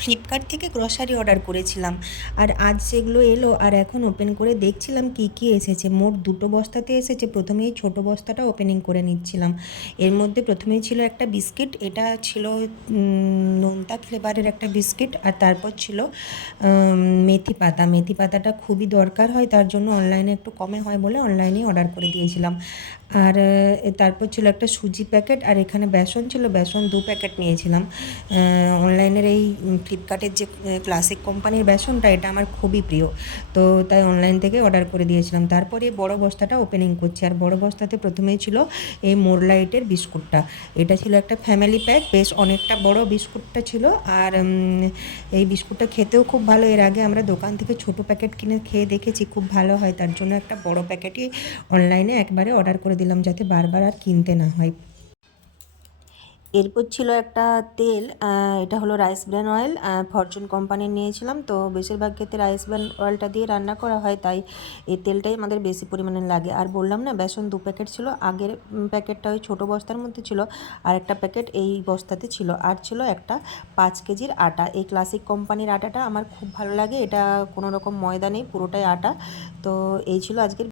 Flipkart থেকে grocery order করেছিলাম, আর আজ সেগুলো এলো আর এখন ওপেন করে দেখছিলাম কি কি এসেছে। মোট দুটো বস্তাতে এসেছে। প্রথমেই এই ছোটো বস্তাটা ওপেনিং করে নিচ্ছিলাম। এর মধ্যে প্রথমেই ছিল একটা বিস্কিট, এটা ছিল নোনতা ফ্লেভারের একটা বিস্কিট, আর তারপর ছিল মেথি পাতা। মেথি পাতাটা খুবই দরকার হয়, তার জন্য অনলাইনে একটু কমে হয় বলে অনলাইনেই অর্ডার করে দিয়েছিলাম। আর তারপর ছিল একটা সুজি প্যাকেট, আর এখানে বেসন ছিল, বেসন 2 প্যাকেট নিয়েছিলাম। অনলাইনের এই ফ্লিপকার্টের যে ক্লাসিক কোম্পানির বেসনটা, এটা আমার খুবই প্রিয়, তো তাই অনলাইন থেকে অর্ডার করে দিয়েছিলাম। তারপরে বড় বস্তাটা ওপেনিং করছি, আর বড় বস্তাতে প্রথমেই ছিল এই মোরলাইটের বিস্কুটটা। এটা ছিল একটা ফ্যামিলি প্যাক, বেশ অনেকটা বড় বিস্কুটটা ছিল। আর এই বিস্কুটটা খেতেও খুব ভালো। এর আগে আমরা দোকান থেকে ছোটো প্যাকেট কিনে খেয়ে দেখেছি, খুব ভালো হয়, তার জন্য একটা বড় প্যাকেটই অনলাইনে একবারে অর্ডার করে দিলাম, যাতে বারবার আর কিনতে না হয়। এরপর ছিল একটা তেল, এটা হলো রাইস ব্র্যান অয়েল, ফরচুন কোম্পানির নিয়েছিলাম। তো বেশিরভাগ ক্ষেত্রে রাইস ব্র্যান অয়েলটা দিয়ে রান্না করা হয়, তাই এই তেলটাই আমাদের বেশি পরিমাণে লাগে। আর বললাম না, বেসন 2 প্যাকেট ছিল। আগের প্যাকেটটা ওই ছোটো বস্তার মধ্যে ছিল, আর একটা প্যাকেট এই বস্তাতে ছিল। আর ছিল একটা 5 কেজির আটা। এই ক্লাসিক কোম্পানির আটাটা আমার খুব ভালো লাগে, এটা কোনো রকম ময়দা নেই, পুরোটাই আটা। তো এই ছিল আজকের